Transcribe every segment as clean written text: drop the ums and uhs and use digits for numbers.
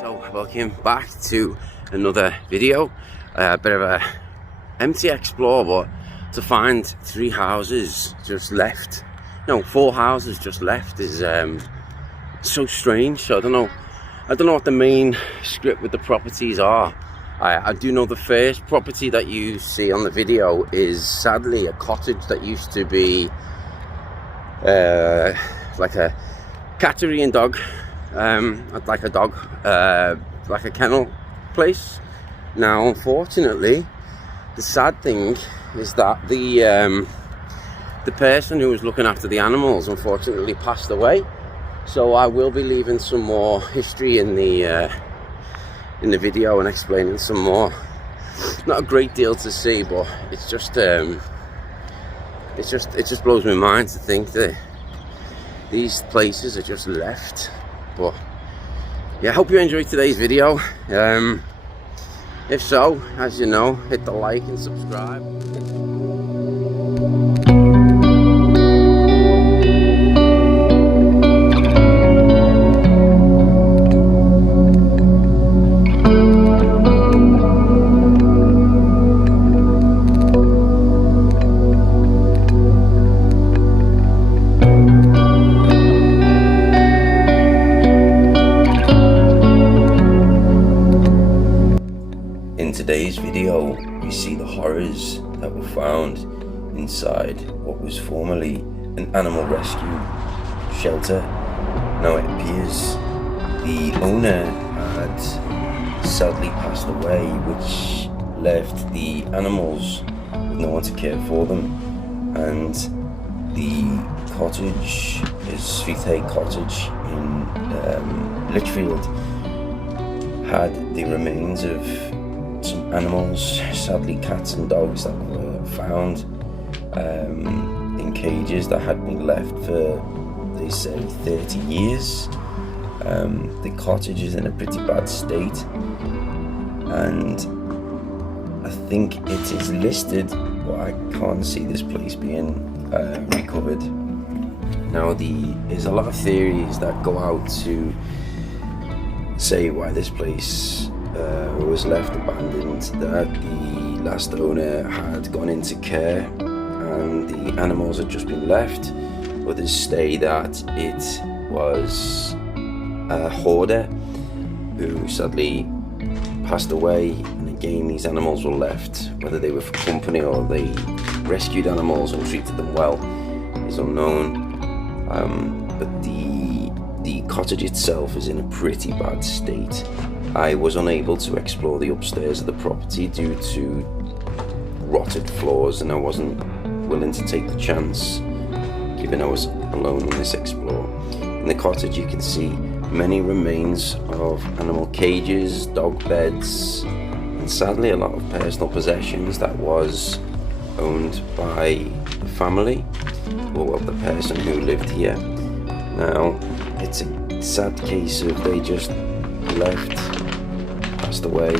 So welcome back to another video. A bit of a empty explore, but to find 3 houses just left, no, 4 houses just left is so strange. So I don't know what the main script with the properties are. I do know the first property that you see on the video is sadly a cottage that used to be like a cattery and dog, like a kennel place. Now unfortunately, the sad thing is that the person who was looking after the animals unfortunately passed away. So I will be leaving some more history in the video and explaining some more. Not a great deal to see, but it just blows my mind to think that these places are just left. But yeah, I hope you enjoyed today's video. If so, as you know, hit the like and subscribe. In today's video, we see the horrors that were found inside what was formerly an animal rescue shelter. Now it appears the owner had sadly passed away, which left the animals with no one to care for them. And the cottage is Streethay Cottage in Lichfield, had the remains of some animals, sadly cats and dogs, that were found in cages that had been left for, they say, 30 years. The cottage is in a pretty bad state, and I think it is listed, but I can't see this place being recovered. Now there's a lot of theories that go out to say why this place was left abandoned, that the last owner had gone into care and the animals had just been left. Others say that it was a hoarder who sadly passed away, and again these animals were left. Whether they were for company or they rescued animals and treated them well is unknown. But the cottage itself is in a pretty bad state. I was unable to explore the upstairs of the property due to rotted floors, and I wasn't willing to take the chance, given I was alone in this explore. In the cottage you can see many remains of animal cages, dog beds, and sadly a lot of personal possessions that was owned by the family, or the person who lived here. Now it's a sad case of they just left, passed away,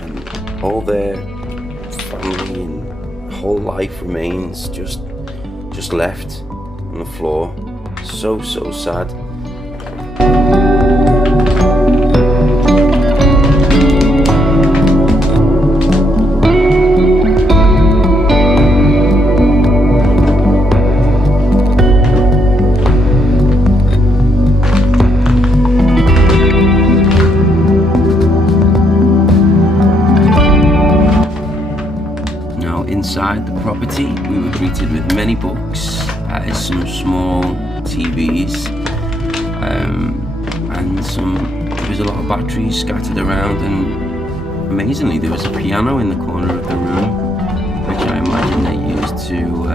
and all their family and whole life remains just left on the floor. So sad. Inside the property, we were greeted with many books, some small TVs, and some was a lot of batteries scattered around, and amazingly there was a piano in the corner of the room, which I imagine they used to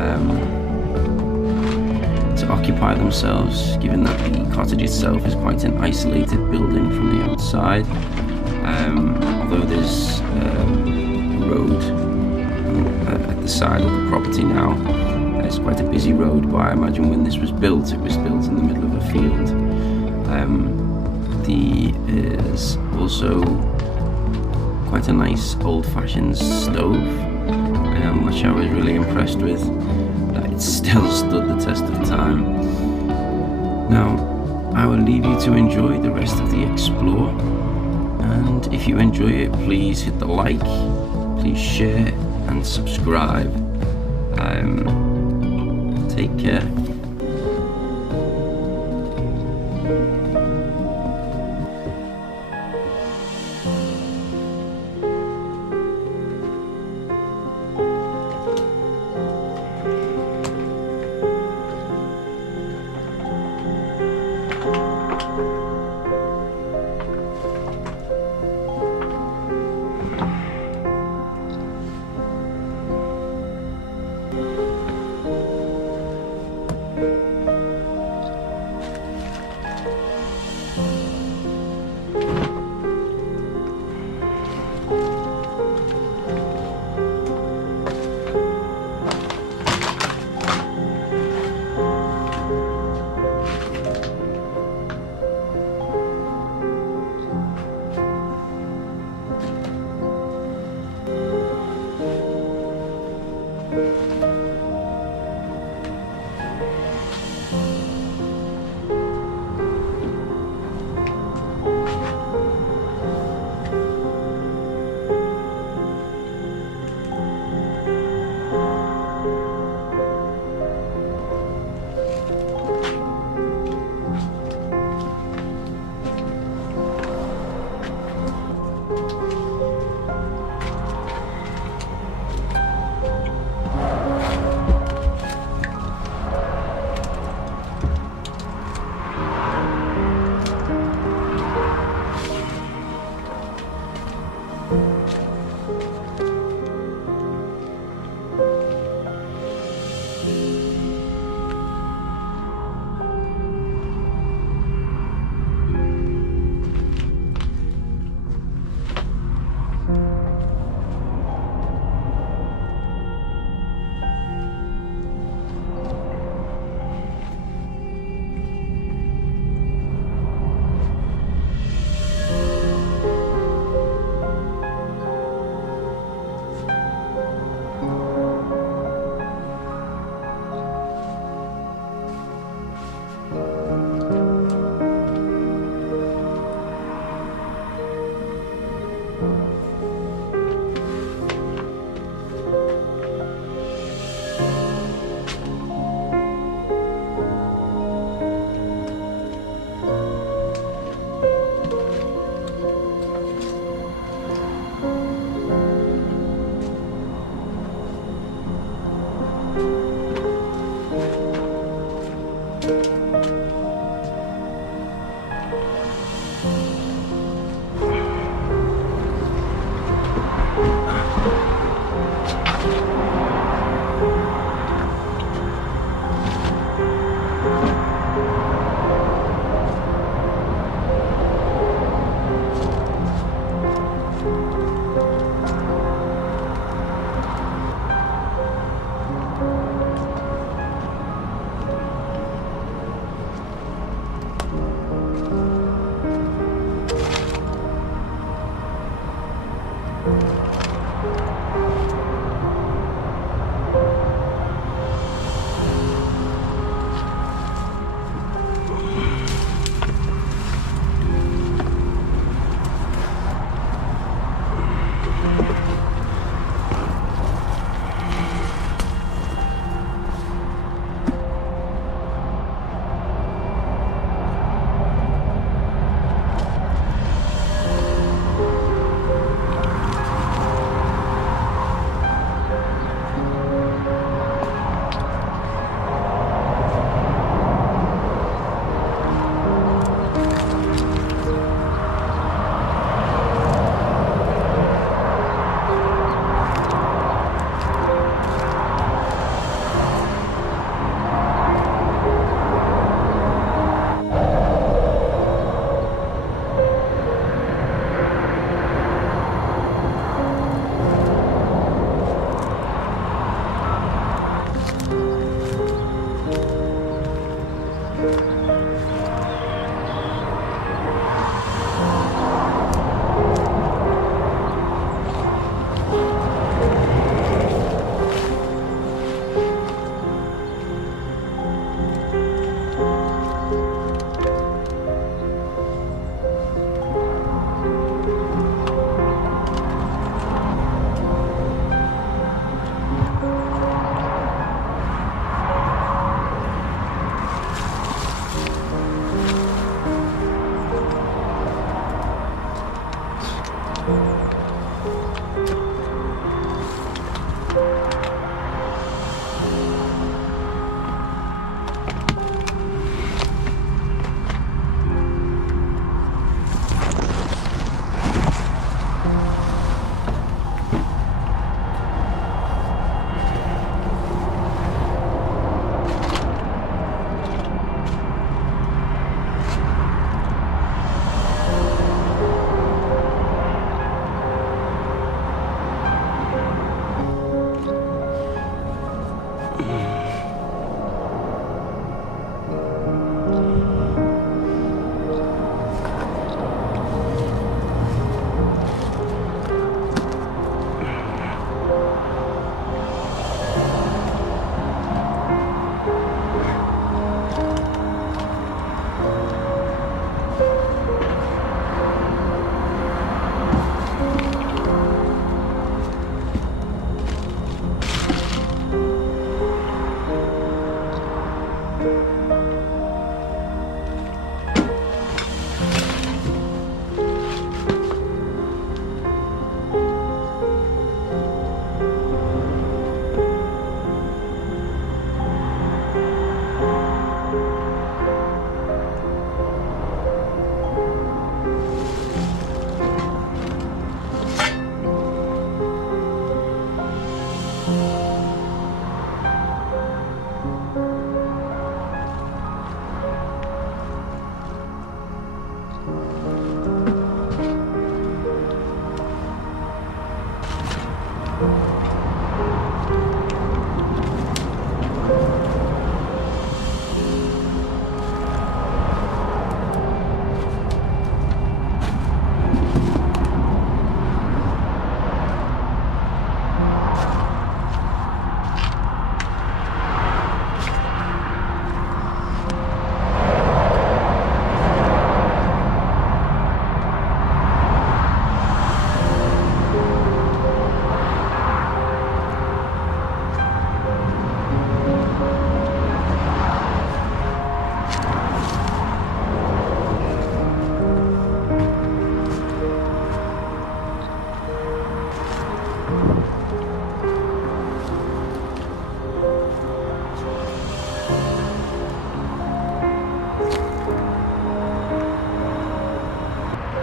occupy themselves, given that the cottage itself is quite an isolated building from the outside. Although there's a road at the side of the property now. It's quite a busy road, but I imagine when this was built, it was built in the middle of a field. There is also quite a nice old-fashioned stove, which I was really impressed with, that it still stood the test of time. Now, I will leave you to enjoy the rest of the explore, and if you enjoy it, please hit the like, please share and subscribe. Take care.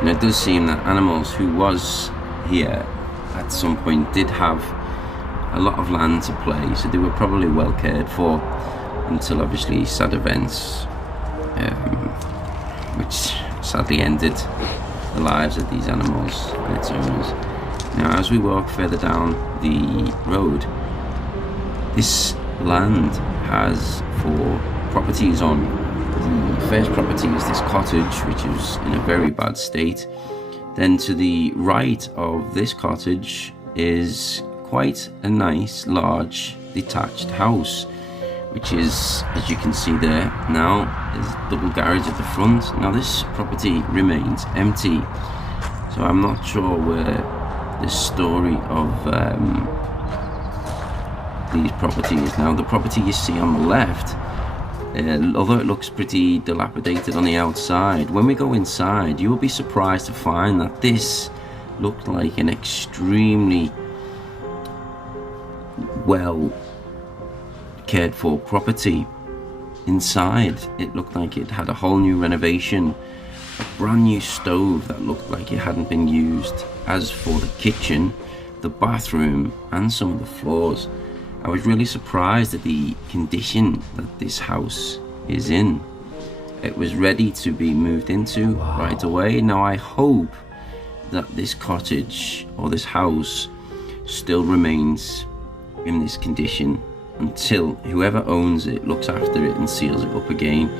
And it does seem that Animals, who was here at some point, did have a lot of land to play, so they were probably well cared for until obviously sad events, which sadly ended the lives of these animals and its owners. Now, as we walk further down the road, this land has 4 properties on. The first property is this cottage, which is in a very bad state. Then to the right of this cottage is quite a nice, large, detached house, which is, as you can see there now, there's a double garage at the front. Now this property remains empty, so I'm not sure where the story of these properties. Now the property you see on the left, although it looks pretty dilapidated on the outside, when we go inside you will be surprised to find that this looked like an extremely well cared for property. Inside it looked like it had a whole new renovation, a brand new stove that looked like it hadn't been used. As for the kitchen, the bathroom and some of the floors, I was really surprised at the condition that this house is in. It was ready to be moved into right away. Now I hope that this cottage or this house still remains in this condition until whoever owns it looks after it and seals it up again.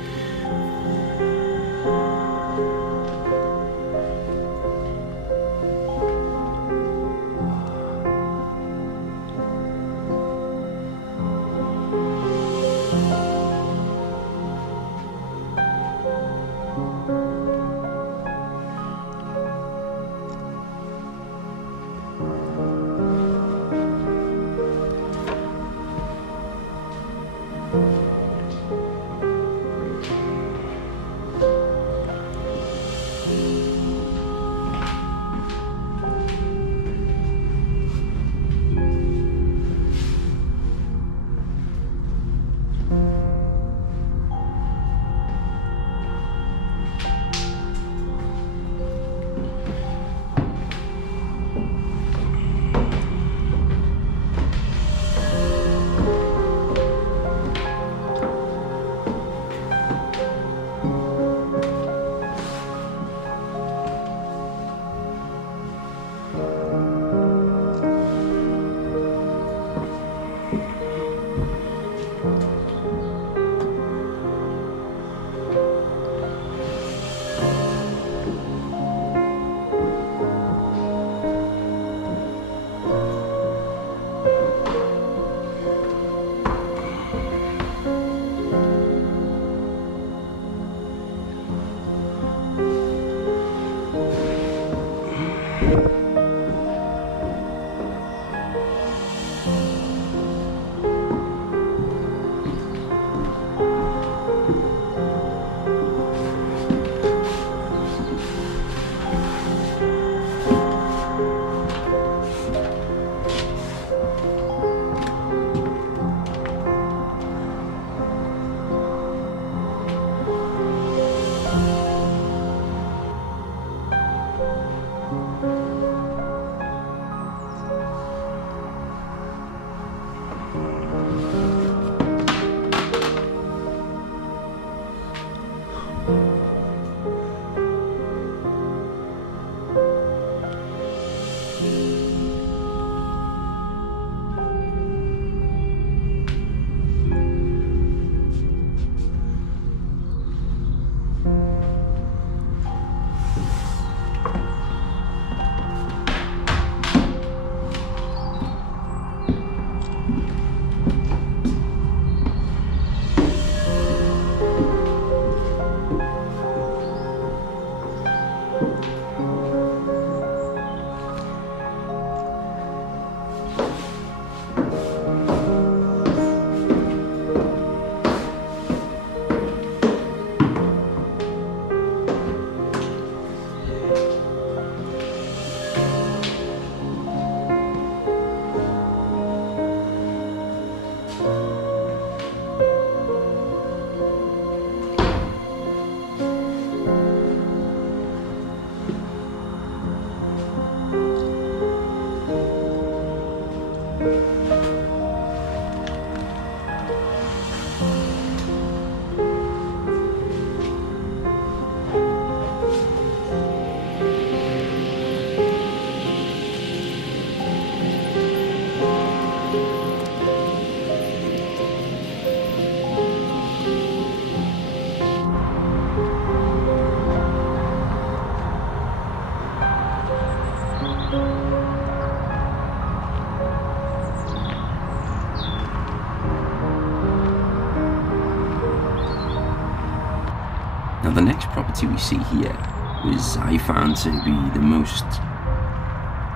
the next property we see here was I found to be the most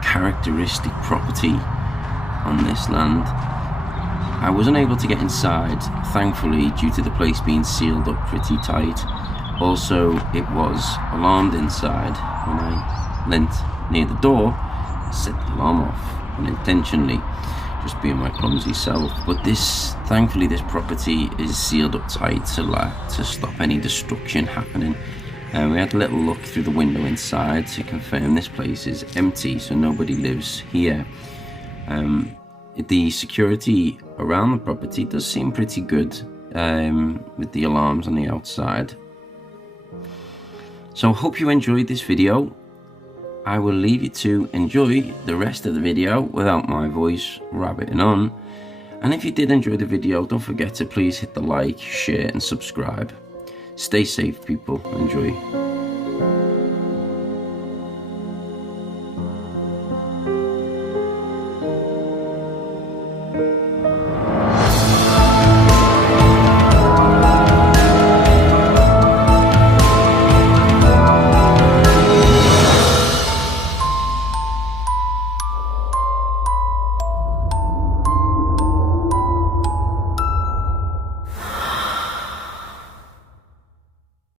characteristic property on this land. I wasn't able to get inside, thankfully, due to the place being sealed up pretty tight. Also, it was alarmed inside. When I leant near the door, I set the alarm off unintentionally, just being my clumsy self. But thankfully, this property is sealed up tight to stop any destruction happening. We had a little look through the window inside to confirm this place is empty, so nobody lives here. The security around the property does seem pretty good, with the alarms on the outside. So I hope you enjoyed this video. I will leave you to enjoy the rest of the video without my voice rabbiting on. And if you did enjoy the video, don't forget to please hit the like, share and subscribe. Stay safe, people. Enjoy.